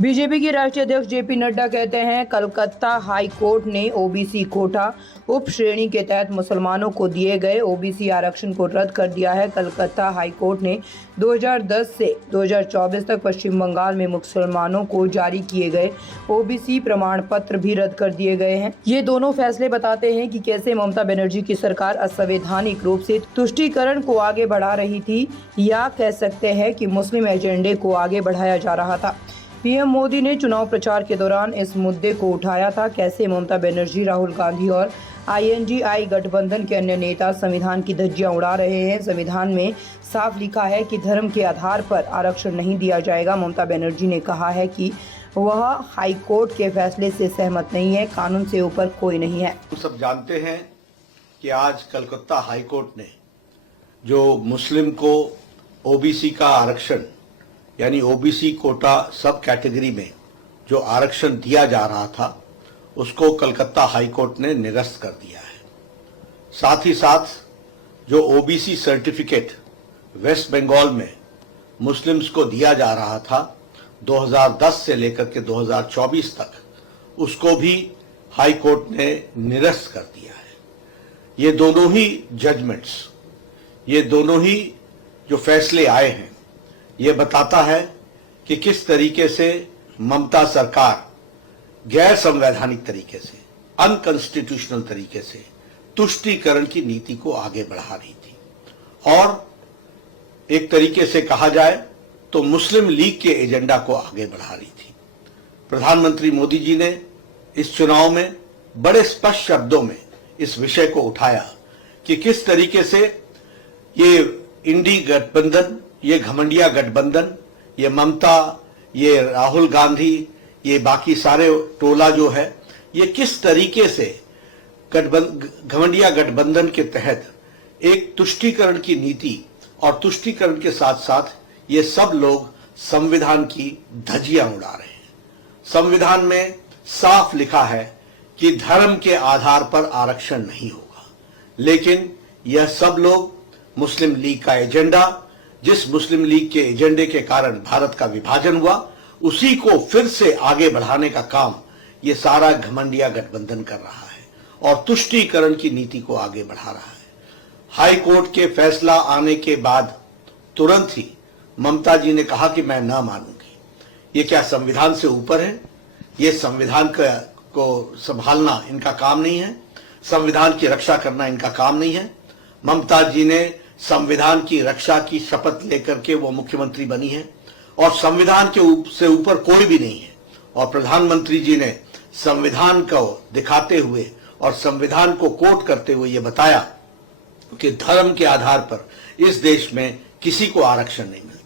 BJP के राष्ट्रीय अध्यक्ष जेपी नड्डा कहते हैं कलकत्ता हाई कोर्ट ने ओबीसी कोटा उप श्रेणी के तहत मुसलमानों को दिए गए ओबीसी आरक्षण को रद्द कर दिया है। कलकत्ता हाई कोर्ट ने 2010 से 2024 तक पश्चिम बंगाल में मुसलमानों को जारी किए गए ओबीसी प्रमाण पत्र भी रद्द कर दिए गए हैं। ये दोनों फैसले बताते हैं कि कैसे ममता बनर्जी की सरकार असंवैधानिक रूप से तुष्टीकरण को आगे बढ़ा रही थी, या कह सकते हैं कि मुस्लिम एजेंडे को आगे बढ़ाया जा रहा था। पीएम मोदी ने चुनाव प्रचार के दौरान इस मुद्दे को उठाया था। कैसे ममता बनर्जी, राहुल गांधी और आईएनडीआई गठबंधन के अन्य नेता संविधान की धज्जियां उड़ा रहे हैं। संविधान में साफ लिखा है कि धर्म के आधार पर आरक्षण नहीं दिया जाएगा। ममता बनर्जी ने कहा है कि वह हाई कोर्ट के फैसले से सहमत नहीं है। कानून से ऊपर कोई नहीं है। हम सब जानते हैं कि आज कलकत्ता हाई कोर्ट ने जो मुस्लिम को ओबीसी का आरक्षण यानी ओबीसी कोटा सब कैटेगरी में जो आरक्षण दिया जा रहा था उसको कलकत्ता हाई कोर्ट ने निरस्त कर दिया है। साथ ही साथ जो ओबीसी सर्टिफिकेट वेस्ट बंगाल में मुस्लिम्स को दिया जा रहा था 2010 से लेकर के 2024 तक, उसको भी हाई कोर्ट ने निरस्त कर दिया है। ये दोनों ही जजमेंट्स, ये दोनों ही जो फैसले आए हैं, ये बताता है कि किस तरीके से ममता सरकार गैर संवैधानिक तरीके से, अनकॉन्स्टिट्यूशनल तरीके से तुष्टीकरण की नीति को आगे बढ़ा रही थी और एक तरीके से कहा जाए तो मुस्लिम लीग के एजेंडा को आगे बढ़ा रही थी। प्रधानमंत्री मोदी जी ने इस चुनाव में बड़े स्पष्ट शब्दों में इस विषय को उठाया कि किस तरीके से ये इंडी गठबंधन, ये घमंडिया गठबंधन, ये ममता, ये राहुल गांधी, ये बाकी सारे टोला जो है, ये किस तरीके से घमंडिया गठबंधन के तहत एक तुष्टीकरण की नीति और तुष्टीकरण के साथ साथ ये सब लोग संविधान की धज्जियां उड़ा रहे हैं। संविधान में साफ लिखा है कि धर्म के आधार पर आरक्षण नहीं होगा, लेकिन यह सब लोग मुस्लिम लीग का एजेंडा, जिस मुस्लिम लीग के एजेंडे के कारण भारत का विभाजन हुआ, उसी को फिर से आगे बढ़ाने का काम ये सारा घमंडिया गठबंधन कर रहा है और तुष्टीकरण की नीति को आगे बढ़ा रहा है। हाई कोर्ट के फैसला आने के बाद तुरंत ही ममता जी ने कहा कि मैं ना मानूंगी। ये क्या संविधान से ऊपर है? ये संविधान को संभालना इनका काम नहीं है, संविधान की रक्षा करना इनका काम नहीं है। ममता जी ने संविधान की रक्षा की शपथ लेकर के वो मुख्यमंत्री बनी है और संविधान के से ऊपर कोई भी नहीं है। और प्रधानमंत्री जी ने संविधान को दिखाते हुए और संविधान को कोट करते हुए ये बताया कि धर्म के आधार पर इस देश में किसी को आरक्षण नहीं मिलता।